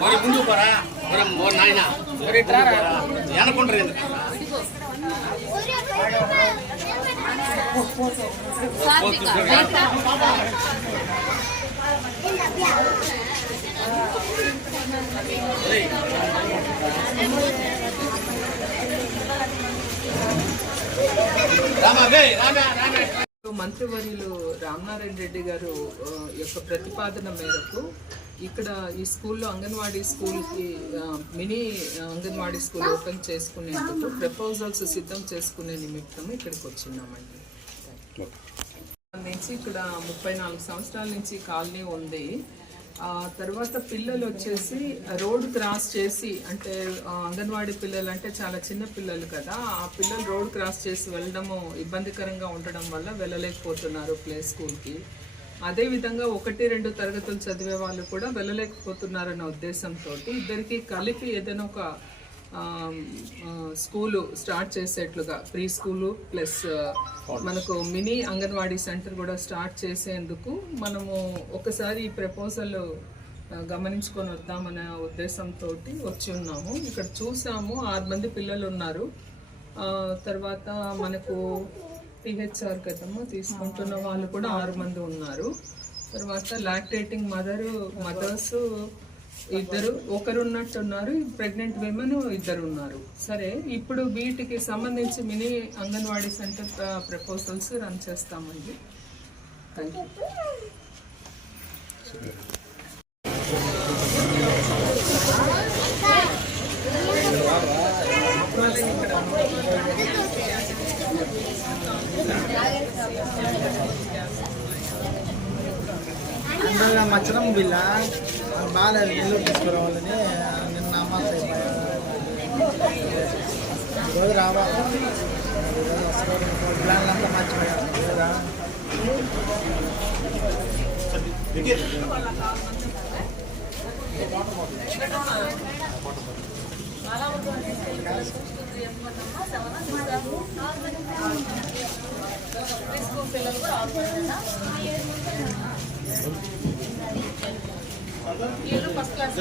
మరి ముందు పోరా నాయన అనుకుంటారు మంత్రివర్యులు రామనారాయణ రెడ్డి గారు యొక్క ప్రతిపాదన మేరకు ఇక్కడ ఈ స్కూల్లో అంగన్వాడీ స్కూల్కి మినీ అంగన్వాడీ స్కూల్ ఓపెన్ చేసుకునేందుకు ప్రపోజల్స్ సిద్ధం చేసుకునే నిమిత్తం ఇక్కడికి వచ్చినామండి. నుంచి ఇక్కడ 34 సంవత్సరాల నుంచి కాలనీ ఉంది. తర్వాత పిల్లలు వచ్చేసి రోడ్ క్రాస్ చేసి, అంటే అంగన్వాడీ పిల్లలు అంటే చాలా చిన్న పిల్లలు కదా, ఆ పిల్లలు రోడ్ క్రాస్ చేసి వెళ్ళడము ఇబ్బందికరంగా ఉండడం వల్ల వెళ్ళలేకపోతున్నారు ప్లే స్కూల్కి. అదేవిధంగా 1-2 తరగతులు చదివే వాళ్ళు కూడా వెళ్ళలేకపోతున్నారన్న ఉద్దేశంతో ఇద్దరికి కలిపి ఏదైనా ఒక స్కూలు స్టార్ట్ చేసేట్లుగా, ప్రీ స్కూలు ప్లస్ మనకు మినీ అంగన్వాడీ సెంటర్ కూడా స్టార్ట్ చేసేందుకు మనము ఒకసారి ఈ ప్రపోజల్ గమనించుకొని వద్దామనే ఉద్దేశంతో వచ్చి ఉన్నాము. ఇక్కడ చూసాము 6 మంది పిల్లలు ఉన్నారు. తర్వాత మనకు పిహెచ్ఆర్ కదమ్మా తీసుకుంటున్న వాళ్ళు కూడా 6 మంది ఉన్నారు. తర్వాత లాక్టేటింగ్ మదర్స్ ఒకరు ఉన్నట్టున్నారు, ప్రెగ్నెంట్ విమెన్ 2 ఉన్నారు. సరే, ఇప్పుడు వీటికి సంబంధించి mini anganwadi centre proposals run చేస్తామండి. Thank you. మచ్చడం బిల్ల బాగా నీళ్ళు తీసుకురావాలని నిన్న అమ్మాయి రోజు రావాలి. ప్లాన్ అంతా మర్చిపోయారు. First class